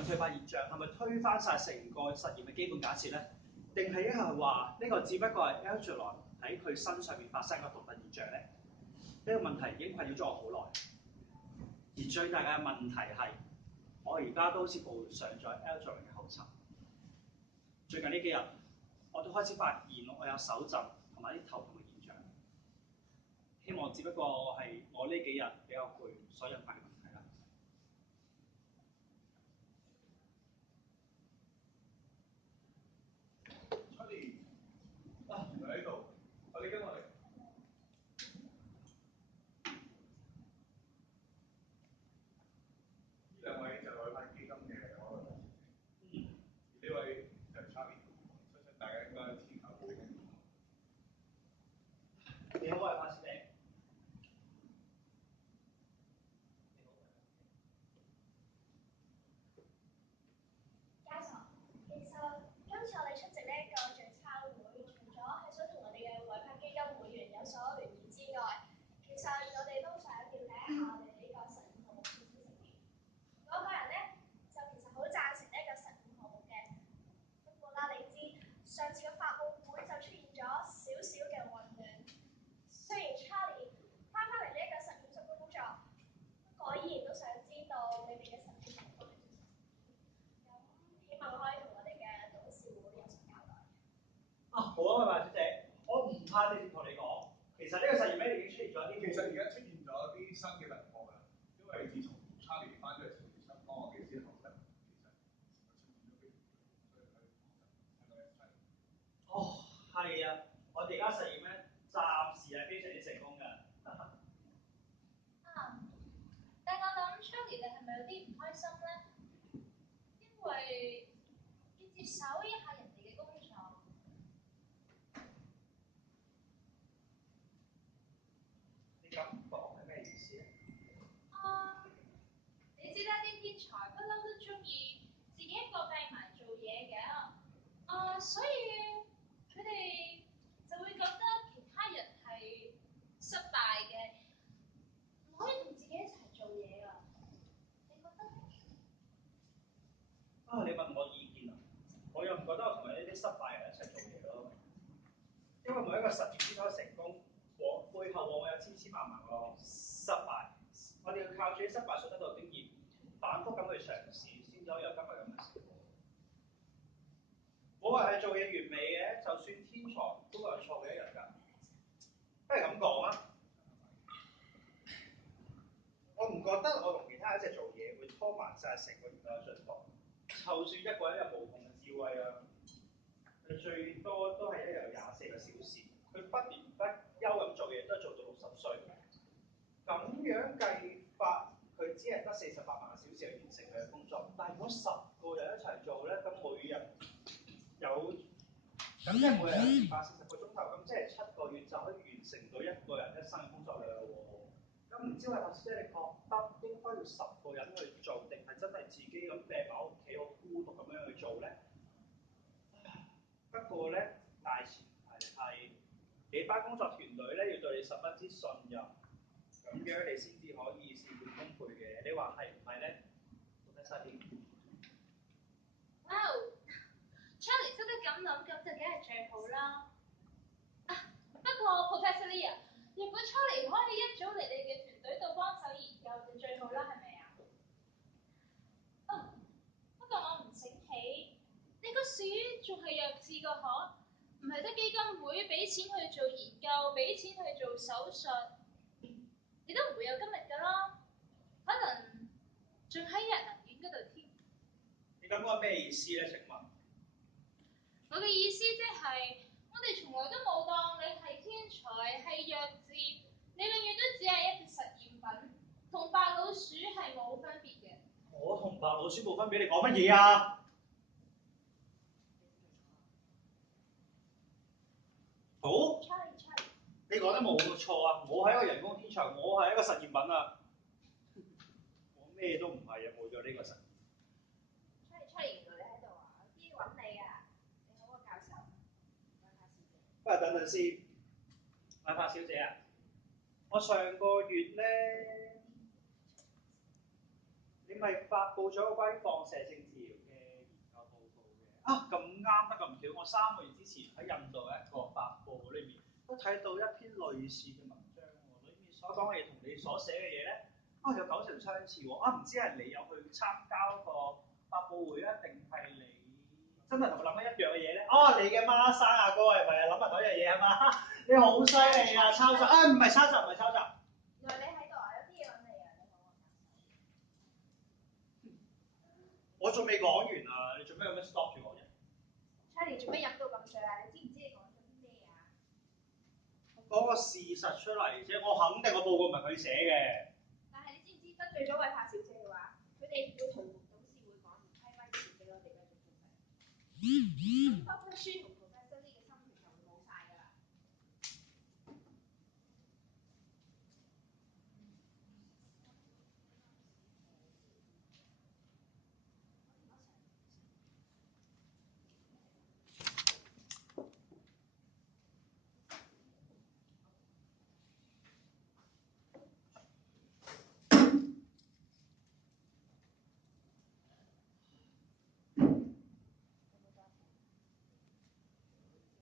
量退化現象係咪推翻晒成個實驗嘅基本假設咧？定係一係話呢個只不過係 Algernon 喺佢身上面發生嘅獨特現象咧？呢個問題已經困擾咗我好耐。而最大嘅問題係，我而家都好似步上咗 Algernon 嘅後塵。最近呢幾日，我都開始發現我有手震同埋啲頭痛嘅現象。希望只不過係我呢幾日比較攰所引發嘅問題啦。Charlie，原來喺度，你跟我嚟。呢兩位就委派基金嘅可能，而呢位就係 Charlie， 相信大家應該天下會興。你好，我係柏士明。教授，其實今次我哋出席呢一個聚餐會，除咗係想同我哋嘅委派基金會員有所聯誼之外，其實我哋都想了解一下我哋呢個實驗項目嘅成員。我個人咧就其實好贊成呢一個實驗項目嘅，不過啦，你知上次嘅發佈會就出現咗少少嘅混亂。雖然 Charlie 翻返嚟呢一個實驗室工作，不過我依然都想知道你哋嘅實驗情況係點。希望可以同我哋嘅董事會有所交代。好啊，白小姐，我唔怕直接同你講，其實呢個實驗咧已經出現咗啲。其實而家出現咗啲新嘅突破㗎，因為自從 Charlie 翻咗嚟實驗室幫我哋之後咧，係啊，我哋而家實驗咧暫時係非常之成功㗎。但我諗 Charlie 你係咪有啲唔開心咧？因為要接手一下人哋嘅工作。你咁講係咩意思咧？你知啦，啲天才不嬲都中意自己一個計埋做嘢嘅，所以佢哋就會覺得其他人係失敗嘅，唔可以同自己一齊做嘢啊！你覺得咧？你問我意見啊？我又唔覺得我同呢啲失敗人一齊做嘢咯。因為每一個實驗之所以成功，背後往往有千千萬萬個失敗。我哋要靠住啲失敗所得到經驗，反覆咁去嘗試，先至可以有今日咁嘅成果。冇人係做嘢完美嘅，就算天才都有錯嘅一日㗎。不如咁講啊！我唔覺得我同其他人一齊做嘢會拖慢晒成個研究嘅進度。就算一個人有無窮嘅智慧啊，佢最多都係一日有24個小時，佢不眠不休咁做嘢，都係做到60歲。咁樣計法，佢只係得48萬個小時去完成佢嘅工作。但係如果10個人一齊做咧，咁每日有，咁即係每日有240個鐘頭，咁即係7個月就可以完成到一個人一生嘅工作量喎。咁唔知係白姐，你覺得應該要10個人去做，定係真係自己咁掟埋屋企好孤獨咁樣去做咧？不過咧，大前提係你班工作團隊咧要對你十分之信任，咁樣你先至可以事半功倍嘅。你話係唔係咧？到底晒點？哇 Charlie 識得咁諗，咁就梗係最好啦。不過 Professor Lee 啊，如果 Charlie 可以一早嚟你嘅團隊度幫手研究就最好啦，係咪啊？不過我唔醒起，你個屬於仲係弱智個可，唔係得基金會俾錢去做研究，俾錢去做手術，你都唔會有今日㗎啦。可能仲喺日能院嗰度添。你咁講咩意思咧？請問？我嘅意思即係，我哋從來都冇當你係天才，係弱智，你永遠都只係一隻實驗品，同白老鼠係冇分別嘅。我同白老鼠冇分別，你講乜嘢啊？好，你講得冇錯啊！我係一個人工天才，我係一個實驗品啊！我咩都唔係啊！冇咗呢個實驗。原來你喺度啊！我知揾你啊！你好啊，教授。不過等陣先，阿柏小姐啊，我上個月咧，你咪發布咗個關於放射性治療嘅研究報告嘅。啊，咁啱得咁巧，我3個月之前喺印度一個發布裏面都睇到一篇類似嘅文章喎，裏面所講嘅嘢同你所寫嘅嘢咧，啊有9成相似喎。啊，唔知係你有去參加嗰個發布會啊，定係你真係同我諗緊一樣嘅嘢咧？哦，你嘅孖生阿哥係咪啊？諗埋嗰樣嘢係嘛？你好犀利啊！抄襲啊，唔係抄襲，唔係抄襲。原來你喺度啊，有啲嘢揾你啊，你好啊。我仲未講完啊！你做咩咁樣 stop 住我啫 Charlie 做咩飲到咁醉啊？你知唔知你講咗啲咩啊？講個事實出嚟啫，我肯定個報告唔係佢寫嘅。但係你知唔知得罪咗偉柏小姐嘅話，佢哋會同董事會講唔批咪錢俾我哋繼續做嘅。包括書同